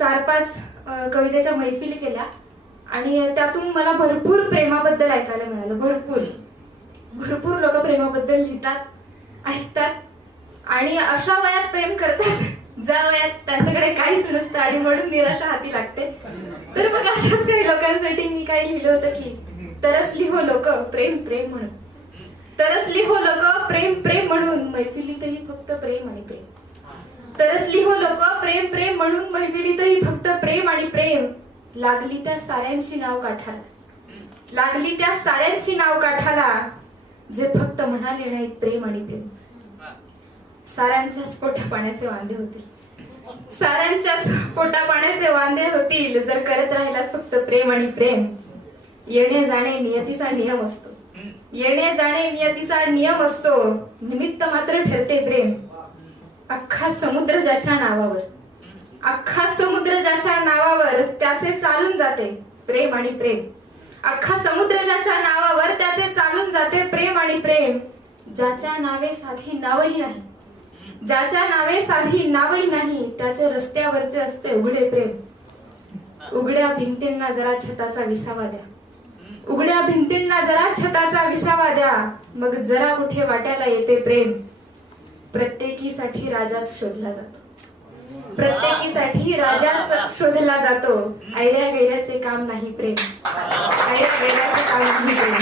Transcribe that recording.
4-5 कवितेच्या मैफिली केल्या आणि त्यातून मला भरपूर प्रेमाबद्दल ऐकायला मिळालं. भरपूर लोक प्रेमाबद्दल लिहितात, ऐकतात आणि अशा वयात प्रेम करतात ज्या वयात त्यांच्याकडे काहीच नसतं आणि म्हणून निराशा हाती लागते. तर मग अशाच काही लोकांसाठी मी काही लिहिलं होतं की तरसली हो लोक प्रेम प्रेम म्हणून, तरसली हो लोक प्रेम प्रेम म्हणून, मैफिलीतही फक्त प्रेम आणि प्रेम. तरसली हो लोक प्रेम प्रेम म्हणून, मैफिलीतही फक्त प्रेम आणि प्रेम. लागली त्या साऱ्यांची नाव काठाला, लागली त्या साऱ्यांची नाव काठाला, जे फक्त म्हणाले नाहीत प्रेम आणि प्रेम. साऱ्यांच्याच पोटा पाण्याचे वांदे होतील, साऱ्यांच्याच पोटा पाण्याचे वांदे होतील जर करत राहिलात फक्त प्रेम आणि प्रेम. येणे जाणे नियतीचा नियम असतो, येणे जाणे नियतीचा नियम असतो, निमित्त मात्र ठरते प्रेम. अख्खा समुद्र ज्याच्या नावावर, अख्खा समुद्र ज्याच्या नावावर त्याचे चालून जाते प्रेम आणि प्रेम. अख्खा समुद्र ज्याच्या नावावर त्याचे चालून जाते प्रेम आणि प्रेम. ज्याच्या नावे साधी नावही नाही, ज्याच्या नावे साधी नावही नाही, त्याचे रस्त्यावरचे असते उघडे प्रेम. उघड्या भिंतींना जरा छताचा विसावा द्या, उघड्या भिंतींना जरा छताचा विसावा द्या, मग जरा कुठे वाट्याला येते प्रेम. प्रत्येकीसाठी राजाच शोधला जातो, प्रत्येकीसाठी राजाच शोधला जातो. ऐऱ्या गैऱ्याचे काम नाही प्रेम, ऐऱ्या गैऱ्याचे काम नाही प्रेम.